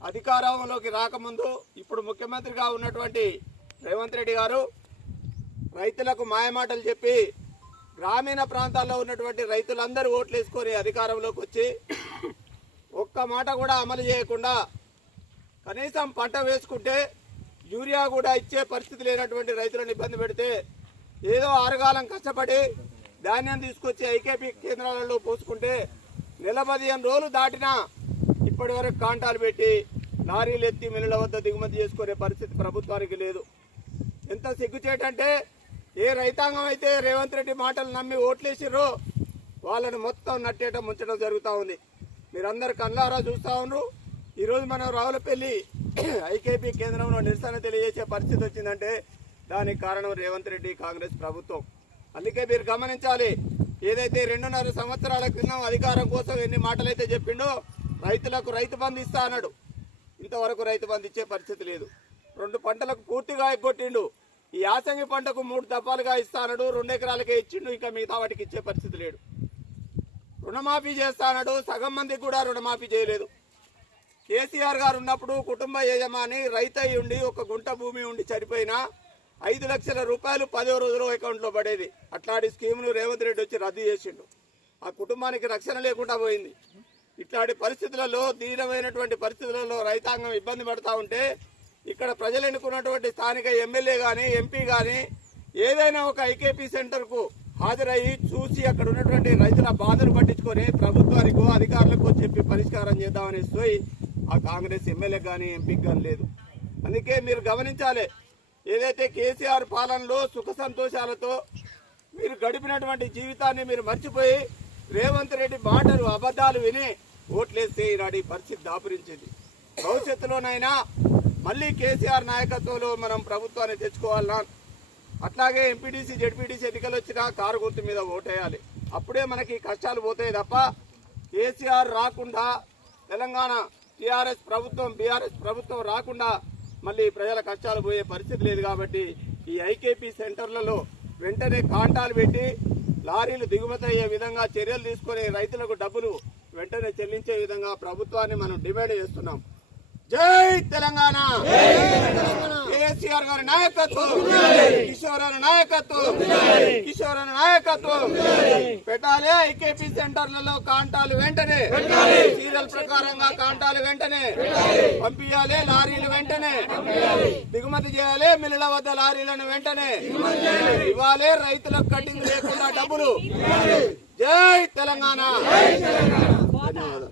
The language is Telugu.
అధికారంలోకి రాకముందు ఇప్పుడు ముఖ్యమంత్రిగా ఉన్నటువంటి రేవంత్ రెడ్డి గారు రైతులకు మాయమాటలు చెప్పి గ్రామీణ ప్రాంతాల్లో ఉన్నటువంటి రైతులందరూ ఓట్లు వేసుకొని అధికారంలోకి వచ్చి ఒక్క మాట కూడా అమలు చేయకుండా కనీసం పంట వేసుకుంటే యూరియా కూడా ఇచ్చే పరిస్థితి లేనటువంటి రైతులను ఇబ్బంది పెడితే ఏదో ఆరుగాలం కష్టపడి ధాన్యం తీసుకొచ్చి ఐకేపీ కేంద్రాలలో పోసుకుంటే నెల 15 రోజులు దాటినా ఇప్పటి వరకు కాంటాలు పెట్టి లారీలు ఎత్తి మిల్లుల వద్ద దిగుమతి చేసుకునే పరిస్థితి ప్రభుత్వానికి లేదు. ఎంత సిగ్గుచేటంటే ఏ రైతాంగం అయితే రేవంత్ రెడ్డి మాటలు నమ్మి ఓట్లేసిర్రో వాళ్ళని మొత్తం నట్టేయటం ముంచడం జరుగుతూ ఉంది. మీరందరు కళ్ళారా చూస్తూ ఉన్నారు. ఈరోజు మనం రావులపల్లి ఐకేపీ కేంద్రంలో నిరసన తెలియజేసే పరిస్థితి వచ్చిందంటే దానికి కారణం రేవంత్ రెడ్డి కాంగ్రెస్ ప్రభుత్వం. అందుకే మీరు గమనించాలి, ఏదైతే 2.5 సంవత్సరాల క్రితం అధికారం కోసం ఎన్ని మాటలైతే చెప్పిండో రైతులకు రైతు బంధు ఇస్తా అన్నాడు. ఇంతవరకు రైతు బంధు ఇచ్చే పరిస్థితి లేదు. 2 పంటలకు పూర్తిగా ఎగ్గొట్టిండు. ఈ యాసంగి పంటకు 3 దఫాలుగా ఇస్తా అన్నాడు. 2 ఎకరాలకే ఇచ్చిండు. ఇంకా మిగతా వాటికి ఇచ్చే పరిస్థితి లేడు. రుణమాఫీ చేస్తా అన్నాడు. సగం మందికి కూడా రుణమాఫీ చేయలేదు. కేసీఆర్ గారు ఉన్నప్పుడు కుటుంబ యజమాని రైతు అయి ఉండి ఒక గుంట భూమి ఉండి చనిపోయినా 5 లక్షల రూపాయలు 10వ రోజులో అకౌంట్లో పడేది. అట్లాంటి స్కీములు రేవంత్ రెడ్డి వచ్చి రద్దు చేసిండు. ఆ కుటుంబానికి రక్షణ లేకుండా పోయింది. ఇట్లాంటి పరిస్థితులలో, దీనమైనటువంటి పరిస్థితులలో రైతాంగం ఇబ్బంది పడతా ఉంటే ఇక్కడ ప్రజలు ఎన్నుకున్నటువంటి స్థానిక ఎమ్మెల్యే కానీ ఎంపీ కానీ ఏదైనా ఒక ఐకేపీ సెంటర్కు హాజరయ్యి చూసి అక్కడ ఉన్నటువంటి రైతుల బాధను పట్టించుకొని ప్రభుత్వానికి అధికారులకు చెప్పి పరిష్కారం చేద్దామని సోయి ఆ కాంగ్రెస్ ఎమ్మెల్యే కానీ ఎంపీకి కానీ లేదు. అందుకే మీరు గమనించాలి, ఏదైతే కేసీఆర్ పాలనలో సుఖ సంతోషాలతో మీరు గడిపినటువంటి జీవితాన్ని మీరు మర్చిపోయి రేవంత్ రెడ్డి మాటలు అబద్ధాలు విని ఓట్లేస్తే ఈనాడు ఈ పరిస్థితి దాపురించింది. భవిష్యత్తులోనైనా మళ్ళీ కేసీఆర్ నాయకత్వంలో మనం ప్రభుత్వాన్ని తెచ్చుకోవాలన్నా, అట్లాగే ఎంపీటీసీ జెడ్పీటీసీ ఎన్నికలు వచ్చినా కారు గుర్తు మీద ఓటేయాలి. అప్పుడే మనకి కష్టాలు పోతాయి తప్ప కేసీఆర్ రాకుండా, తెలంగాణ టీఆర్ఎస్ ప్రభుత్వం బీఆర్ఎస్ ప్రభుత్వం రాకుండా మళ్ళీ ప్రజల కష్టాలు పోయే పరిస్థితి లేదు. కాబట్టి ఈ ఐకేపీ సెంటర్లలో వెంటనే కాంటాలు పెట్టి లారీలు దిగుమతి అయ్యే విధంగా చర్యలు తీసుకుని రైతులకు డబ్బులు వెంటనే చెల్లించే విధంగా ప్రభుత్వాన్ని మనం డిమాండ్ చేస్తున్నాం. జై తెలంగాణ! కేసీఆర్ గారి నాయకత్వం, కిషోర్ గారి నాయకత్వం, కిషోర్ గారి నాయకత్వం పెట్టాలి. ఐకేపీ సెంటర్లలో కాంటాలు వెంటనే సీరియల్ ప్రకారంగా కాంటాలు వెంటనే పంపించాలి. లారీలు వెంటనే దిగుమతి చేయాలి. మిల్లుల వద్ద లారీలను వెంటనే ఇవ్వాలి. రైతులకు కటింగ్ లేకుండా డబ్బులు. జై తెలంగాణ! ధన్యవాదాలు.